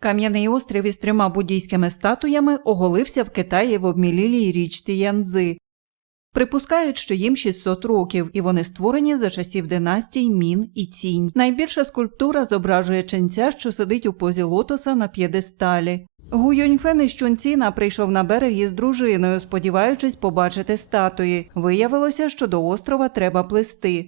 Кам'яний острів із трьома буддійськими статуями оголився в Китаї в обмілілій річці Янзи. Припускають, що їм 600 років, і вони створені за часів династій Мін і Цінь. Найбільша скульптура зображує ченця, що сидить у позі лотоса на п'єдесталі. Гу Йоньфен із Чунціна прийшов на берег із дружиною, сподіваючись побачити статуї. Виявилося, що до острова треба плисти.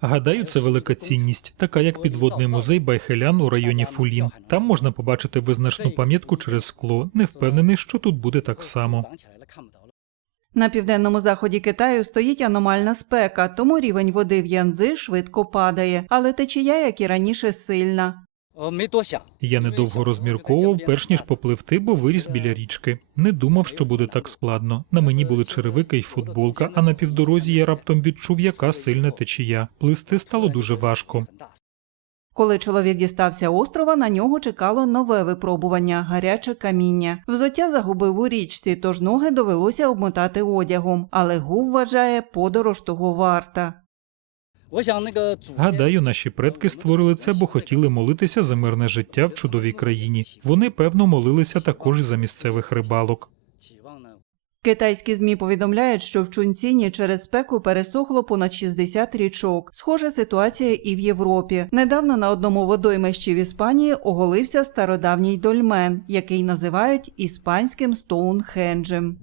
Гадаю, це велика цінність, така як підводний музей Байхелян у районі Фулін. Там можна побачити визначну пам'ятку через скло. Не впевнений, що тут буде так само. На південному заході Китаю стоїть аномальна спека, тому рівень води в Янзи швидко падає, але течія, як і раніше, сильна. Я недовго розмірковував, перш ніж попливти, бо виріс біля річки. Не думав, що буде так складно. На мені були черевики й футболка, а на півдорозі я раптом відчув, яка сильна течія. Плисти стало дуже важко. Коли чоловік дістався острова, на нього чекало нове випробування гаряче каміння. Взуття загубив у річці, тож ноги довелося обмотати одягом. Але гу вважає подорож того варта. Гадаю, наші предки створили це, бо хотіли молитися за мирне життя в чудовій країні. Вони певно молилися також за місцевих рибалок. Китайські змі повідомляють, що в Чунціні через спеку пересохло понад 60 річок. Схожа ситуація і в Європі. Недавно на одному водоймищі в Іспанії оголився стародавній дольмен, який називають іспанським Стоунхенджем.